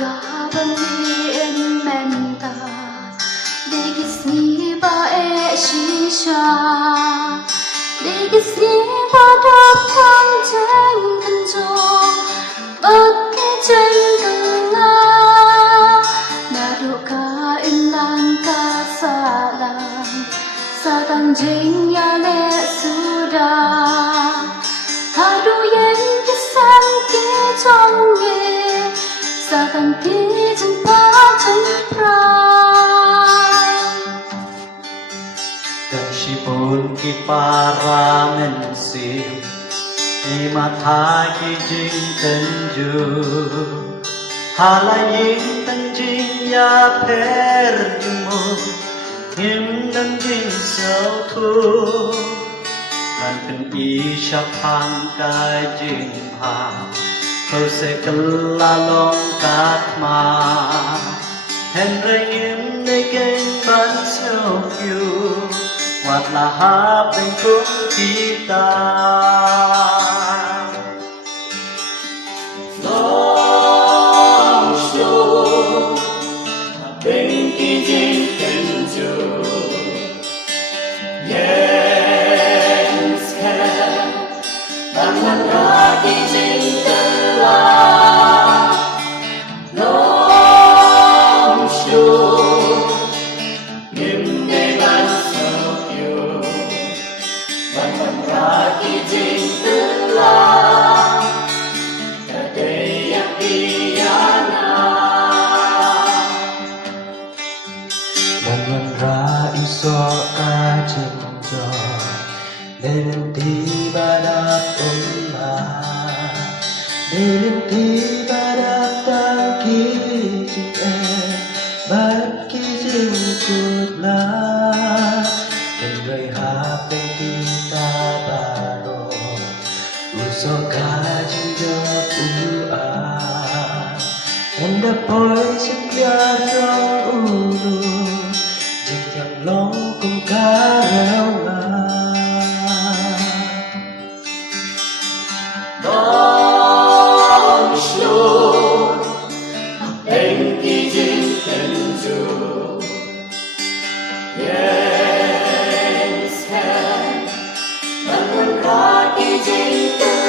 Yabangi menta Degisni ba shisha Degisni ba dap kang jeng kanjo Bakki jeng kanga Naduka inlang ka salang Satang jeng ya le sudah Hadu yen kisan ki chong ye Satang ki jumpa jempra Dan shipun ki para mensi Ni mata ki jing tenju Halayin tenjing ya perjumu Him dan jing sao tu Lan pen i syapang ka jing ha Kau sekela long kat ma Hen rengim ne geng ban snow you Wat lahap dan kung kita Long show Beng ki jing kenju Yes can Bangan raki jing kela Long show Nim ne ban snow you Bangan raki jing kela Kadeyak iyana Bangan ra iso ka jing jo Nên tiba đáp umma Nên tiba đáp tang ki jing Ban ki jing kut la Dan rai hapeng kita baro Uso ka jing jok ua Dan dapoi sikya trong ulu Jing yang long kung ka rao nga Long show Beng ki jing tenju Yes can Bangun raki jing tenju